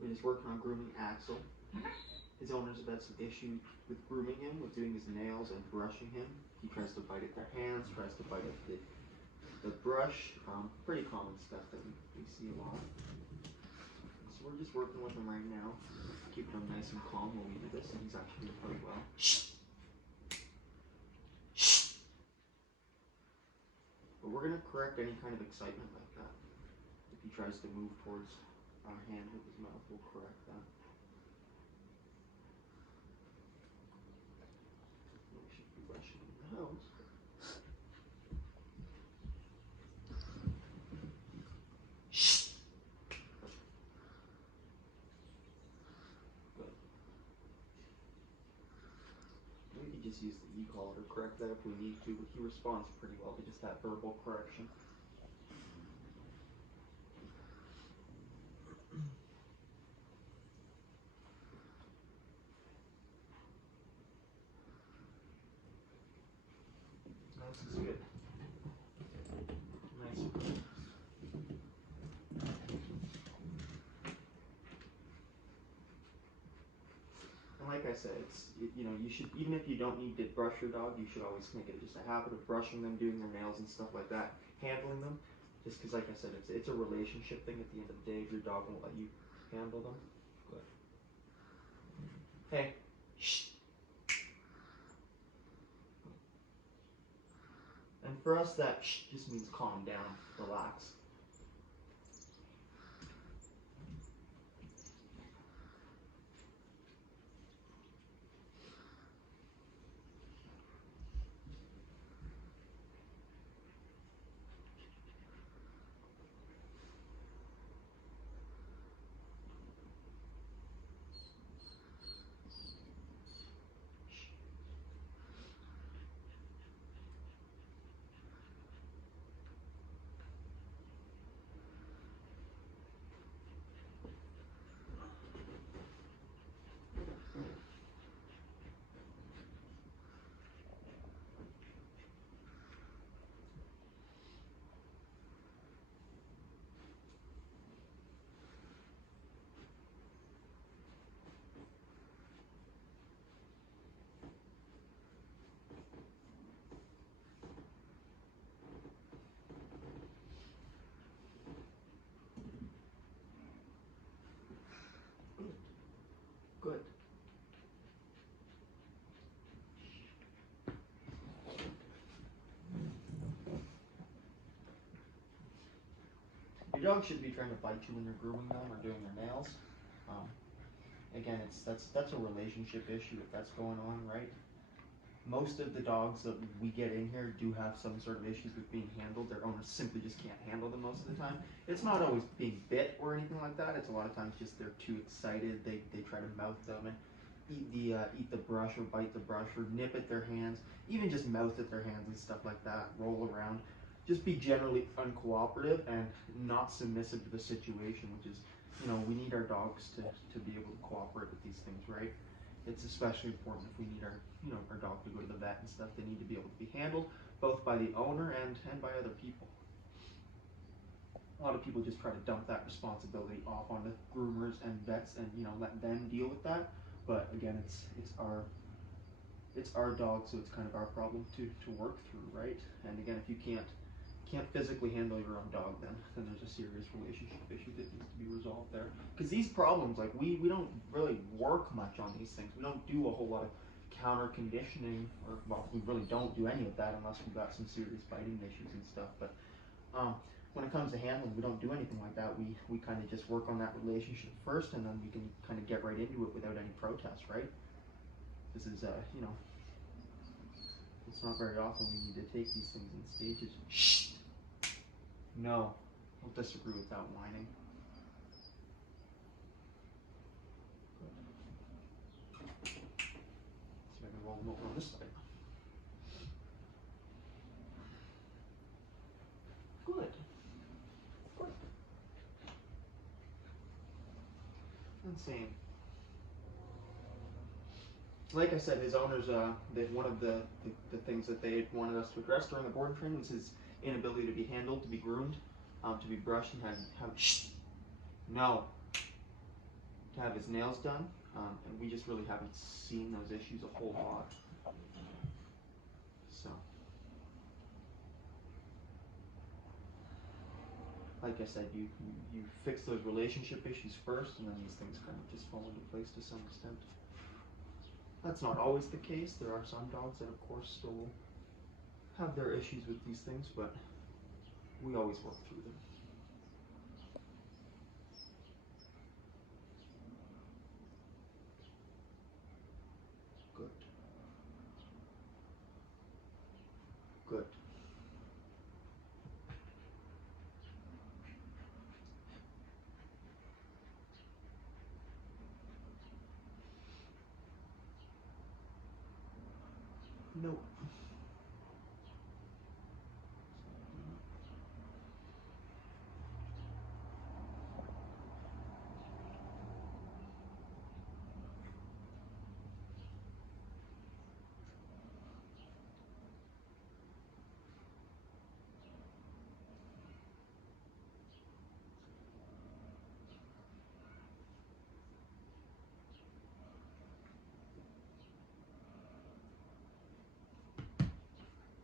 We're just working on grooming Axel. His owners have had some issue with grooming him, with doing his nails and brushing him. He tries to bite at their hands, tries to bite at the brush. Pretty common stuff that we see a lot. So we're just working with him right now, keeping him nice and calm while we do this, and he's actually doing pretty well. But we're going to correct any kind of excitement like that. If he tries to move towards our hand with his mouth, we'll correct that. We should be brushing in the house. Good. We could just use the e-collar to correct that if we need to, but he responds pretty well to just that verbal correction. This is good. Nice. And like I said, you should, even if you don't need to brush your dog, you should always make it just a habit of brushing them, doing their nails and stuff like that, handling them. Just because, like I said, it's a relationship thing at the end of the day. If your dog won't let you handle them, good. Hey, shh. And for us, that shh just means calm down, relax. Good. Your dog should be trying to bite you when you're grooming them or doing their nails. Again, that's a relationship issue if that's going on, right? Most of the dogs that we get in here do have some sort of issues with being handled. Their owners simply just can't handle them most of the time. It's not always being bit or anything like that. It's a lot of times just they're too excited. They try to mouth them and eat the brush or bite the brush or nip at their hands, even just mouth at their hands and stuff like that, roll around. Just be generally uncooperative and not submissive to the situation, which is, we need our dogs to be able to cooperate with these things, right? It's especially important if we need our dog to go to the vet and stuff. They need to be able to be handled both by the owner and by other people. A lot of people just try to dump that responsibility off on the groomers and vets and let them deal with that. But again, it's our dog, so it's kind of our problem to work through, right? And again, if you can't physically handle your own dog, then there's a serious relationship issue that needs to be resolved there. Because these problems, like we don't really work much on these things. We don't do a whole lot of counter conditioning, or well, we really don't do any of that unless we've got some serious biting issues and stuff. But when it comes to handling, we don't do anything like that. We kind of just work on that relationship first, and then we can kind of get right into it without any protest, right? This is it's not very often we need to take these things in stages. Shh. No, I'll disagree with that whining. Good. So I can roll them over on this side. Good. Good. And same. Like I said, his owners, one of the things that they wanted us to address during the board training was his inability to be handled, to be groomed, to be brushed, and have shh. No. to have his nails done, and we just really haven't seen those issues a whole lot. So, like I said, you fix those relationship issues first, and then these things kind of just fall into place to some extent. That's not always the case. There are some dogs that, of course, still have their issues with these things, but we always work through them. Good. Good. Nope.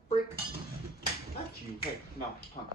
Break. Not you. Hey, no, come.